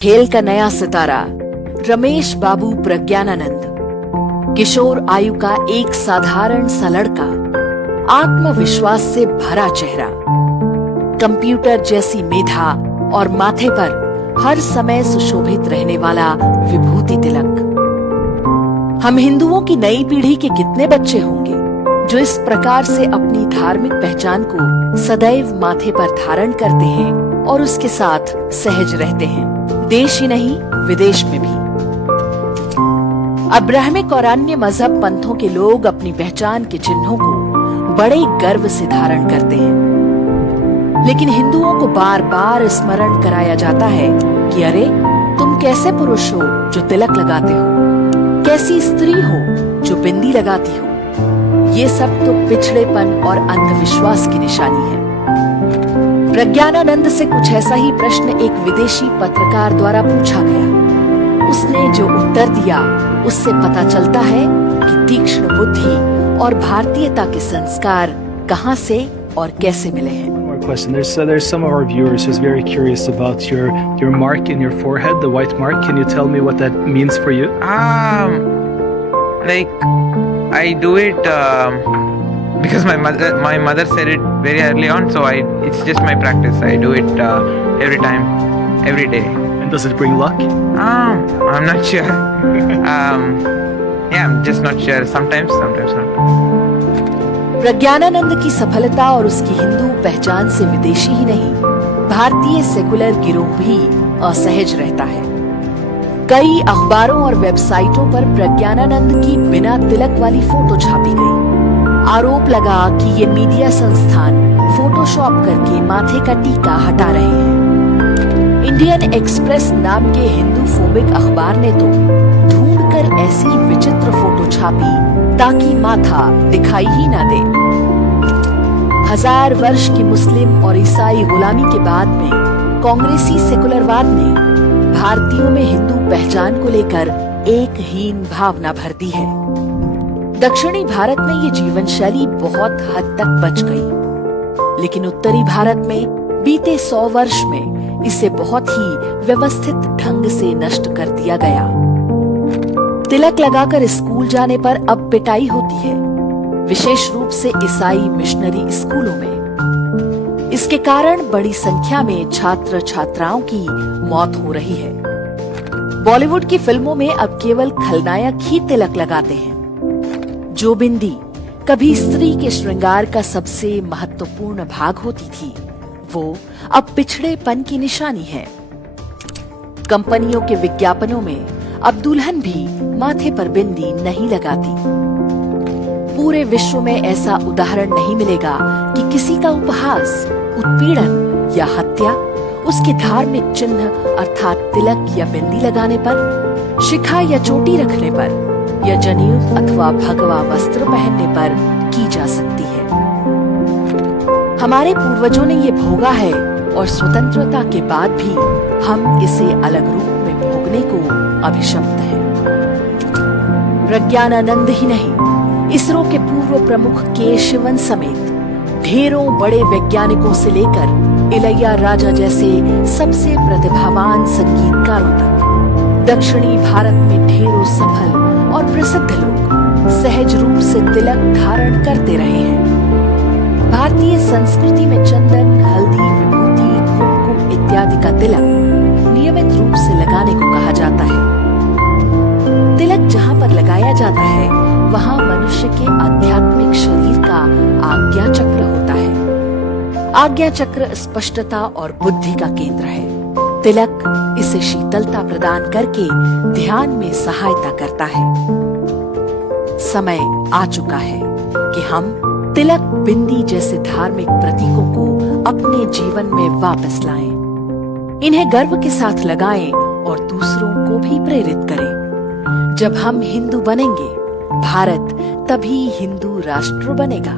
खेल का नया सितारा रमेश बाबू प्रज्ञानानंद, किशोर आयु का एक साधारण सा लड़का, आत्मविश्वास से भरा चेहरा, कंप्यूटर जैसी मेधा और माथे पर हर समय सुशोभित रहने वाला विभूति तिलक। हम हिंदुओं की नई पीढ़ी के कितने बच्चे होंगे जो इस प्रकार से अपनी धार्मिक पहचान को सदैव माथे पर धारण करते हैं और उसके साथ सहज रहते हैं, देश ही नहीं विदेश में भी। अब्राहमिक और अन्य मजहब पंथों के लोग अपनी पहचान के चिन्हों को बड़े गर्व से धारण करते हैं, लेकिन हिंदुओं को बार बार स्मरण कराया जाता है कि अरे तुम कैसे पुरुष हो जो तिलक लगाते हो, कैसी स्त्री हो जो बिंदी लगाती हो। ये सब तो पिछड़ेपन और अंधविश्वास की निशानी है। प्रज्ञानानंद से कुछ ऐसा ही प्रश्न एक विदेशी पत्रकार द्वारा पूछा गया। उसने जो उत्तर दिया उससे पता चलता है कि तीक्ष्ण बुद्धि और भारतीयता के संस्कार कहां से और कैसे मिले हैं। Question. There's some of our viewers who's very curious about your mark in your forehead, the white mark. Can you tell me what that means for you? Like I do it because my mother said it very early on, so it's just my practice. I do it every time, every day. And does it bring luck? I'm not sure. Yeah, I'm just not sure. Sometimes not. Praggnanandhaa की सफलता और उसकी हिंदू पहचान से विदेशी ही नहीं, भारतीय secular गिरोह भी असहज रहता है। कई अखबारों और वेबसाइटों पर प्रज्ञानानंद की बिना तिलक वाली फोटो छापी गई। आरोप लगा कि ये मीडिया संस्थान फोटोशॉप करके माथे का टीका हटा रहे हैं। इंडियन एक्सप्रेस नाम के हिंदू फोबिक अखबार ने तो ढूंढकर ऐसी विचित्र फोटो छापी ताकि माथा दिखाई ही ना दे। 1000 वर्ष की मुस्लिम और ईसाई गुलामी के बाद में कांग्रेसी सेकुलरवाद ने भारतीयों में हिंदू पहचान को लेकर एक हीन भावना भर दी है। दक्षिणी भारत में ये जीवन शैली बहुत हद तक बच गई, लेकिन उत्तरी भारत में बीते 100 वर्ष में इसे बहुत ही व्यवस्थित ढंग से नष्ट कर दिया गया। तिलक लगाकर स्कूल जाने पर अब पिटाई होती है, विशेष रूप से ईसाई मिशनरी स्कूलों में। इसके कारण बड़ी संख्या में छात्र छात्राओं की मौत हो रही है। बॉलीवुड की फिल्मों में अब केवल खलनायक ही तिलक लगाते हैं। जो बिंदी कभी स्त्री के श्रृंगार का सबसे महत्वपूर्ण भाग होती थी, वो अब पिछड़ेपन की निशानी है। कंपनियों के विज्ञापनों में अब दुल्हन भी माथे पर बिंदी नहीं लगाती। पूरे विश्व में ऐसा उदाहरण नहीं मिलेगा कि किसी का उपहास, उत्पीड़न या हत्या उसके धार्मिक चिन्ह अर्थात तिलक या बिंदी लगाने पर, शिखा या चोटी रखने पर या जनेऊ अथवा भगवा वस्त्र पहनने पर की जा सकती है। हमारे पूर्वजों ने ये भोगा है और स्वतंत्रता के बाद भी हम इसे अलग रूप में भोगने को अभिशप्त हैं। प्रज्ञानानंद ही नहीं, इसरो के पूर्व प्रमुख के शिवन समेत ढेरों बड़े वैज्ञानिकों से लेकर इलैया राजा जैसे सबसे प्रतिभावान संगीतकारों तक दक्षिणी भारत में ढेरों सफल और प्रसिद्ध लोग सहज रूप से तिलक धारण करते रहे हैं। भारतीय संस्कृति में चंदन, हल्दी, विभूति, कुमकुम इत्यादि का तिलक नियमित रूप से लगाने को कहा जाता है। तिलक जहाँ पर लगाया जाता है वहाँ मनुष्य के आध्यात्मिक शरीर का आज्ञा चक्र होता है। आज्ञा चक्र स्पष्टता और बुद्धि का केंद्र है। तिलक इसे शीतलता प्रदान करके ध्यान में सहायता करता है। समय आ चुका है कि हम तिलक, बिंदी जैसे धार्मिक प्रतीकों को अपने जीवन में वापस लाएं। इन्हें गर्व के साथ लगाएं और दूसरों को भी प्रेरित करें। जब हम हिंदू बनेंगे, भारत तभी हिंदू राष्ट्र बनेगा।